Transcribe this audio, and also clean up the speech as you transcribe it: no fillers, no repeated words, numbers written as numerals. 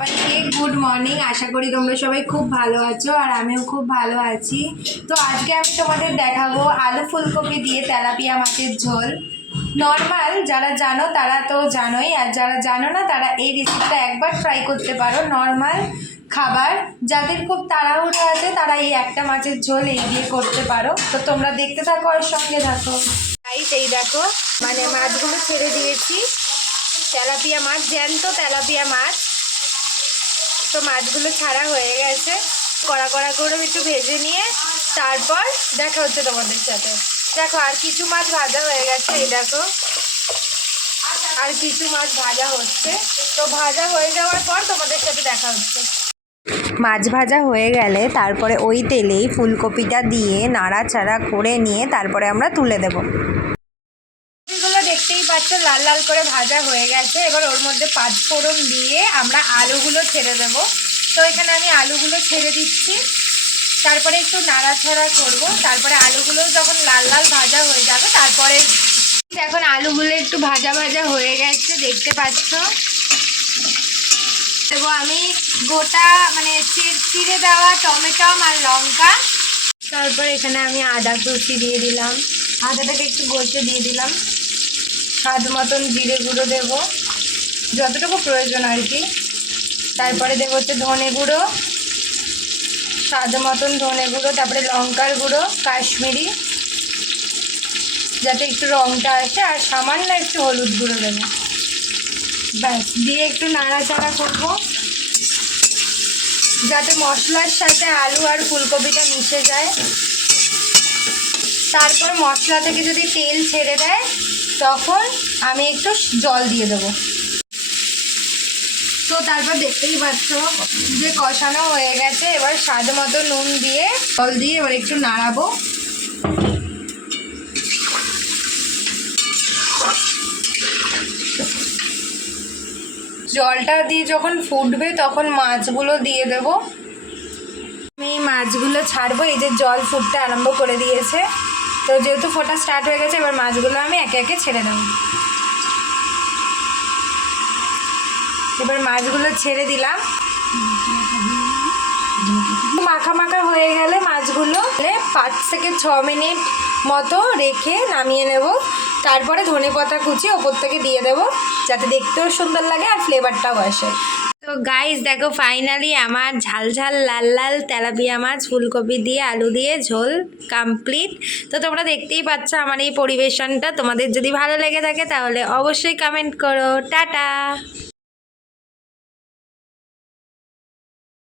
সবাইকে good morning. আশা করি তোমরা সবাই খুব ভালো আছো আর আমিও খুব ভালো আছি। তো আজকে আমি তোমাদের দেখাবো আলু ফুলকপি দিয়ে তেলাপিয়া মাছের ঝোল। নর্মাল যারা জানো তারা তো জানোই, আর যারা জানো না তারা এই রেসিপিটা একবার ট্রাই করতে পারো। নর্মাল খাবার, যাদের খুব তাড়াহুড়ো আছে তারা এই একটা মাছের ঝোল এই দিয়ে করতে পারো। তো তোমরা দেখতে থাকো আর সঙ্গে থাকো। এই দেখো, মানে মাছগুলো ছেড়ে দিয়েছি। তেলাপিয়া মাছ, জ্যান্ত তেলাপিয়া মাছ। তো মাছগুলো ছাড়া হয়ে গেছে, কড়া কড়া করে একটু ভেজে নিয়ে তারপর দেখা হচ্ছে তোমাদের সাথে। দেখো আর কিছু মাছ ভাজা হয়ে গেছে, এই দেখো আর কিছু মাছ ভাজা হচ্ছে। তো ভাজা হয়ে যাওয়ার পর তোমাদের সাথে দেখা হচ্ছে। মাছ ভাজা হয়ে গেলে তারপরে ওই তেলেই ফুলকপিটা দিয়ে নাড়াচাড়া করে নিয়ে তারপরে আমরা তুলে দেব। এগুলো দেখতেই পাচ্ছ লাল লাল করে ভাজা হয়ে গেছে। এবার ওর মধ্যে পাঁচফোড়ন দিয়ে আমরা আলুগুলো ছেড়ে দেব। তো এখানে আমি আলুগুলো ছেড়ে দিচ্ছি, তারপরে একটু নাড়াচাড়া করব। তারপরে আলুগুলো যখন লাল লাল ভাজা হয়ে যাবে তারপরে এখন আলুগুলো একটু ভাজা ভাজা হয়ে গেছে, দেখতে পাচ্ছ। দেবো আমি গোটা মানে চিড়ে দেওয়া টমেটো আর লঙ্কা। তারপর এখানে আমি আদা কুচি দিয়ে দিলাম, আদাটাকে একটু গোছে দিয়ে দিলাম। স্বাদ মতন জিরে গুঁড়ো দেবো, যতটুকু প্রয়োজন আর কি। তারপরে দেবো হচ্ছে ধনে গুঁড়ো, স্বাদ মতন ধনে গুঁড়ো। তারপরে লঙ্কার গুঁড়ো কাশ্মীরি, যাতে একটু রঙটা আসে, আর সামান্য একটু হলুদ গুঁড়ো দেবো। ব্যাস, দিয়ে একটু নাড়াচাড়া করবো যাতে মশলার সাথে আলু আর ফুলকপিটা মিশে যায়। তারপর মশলা থেকে যদি তেল ছেড়ে দেয় তখন আমি একটু জল দিয়ে দেবো। তো তারপর দেখতেই পাচ্ছ যে কষানো হয়ে গেছে। এবার স্বাদ মতো নুন দিয়ে জল দিয়ে এবার একটু নাড়াবো। জলটা দিয়ে যখন ফুটবে তখন মাছগুলো দিয়ে দেব। আমি মাছগুলো ছাড়বো, এই যে জল ফুটতে আরম্ভ করে দিয়েছে। তো যেহেতু ফোটা স্টার্ট হয়ে গেছে, এবার মাছগুলো আমি একে একে ছেড়ে দেবো। এবার মাছগুলো ছেড়ে দিলাম। মাখা মাখা হয়ে গেলে মাছগুলো 5 থেকে 6 মিনিট মতো রেখে নামিয়ে নেব। তারপরে ধনেপাতা কুচি ওপর থেকে দিয়ে দেব, যাতে দেখতেও সুন্দর লাগে আর ফ্লেভারটাও আসে। তো গাইস দেখো, ফাইনালি আমার ঝাল ঝাল লাল লাল তেলাপিয়া মাছ ফুলকপি দিয়ে আলু দিয়ে ঝোল কমপ্লিট। তো তোমরা দেখতেই পাচ্ছ আমার এই পরিবেশনটা। তোমাদের যদি ভালো লেগে থাকে তাহলে অবশ্যই কমেন্ট করো। টাটা।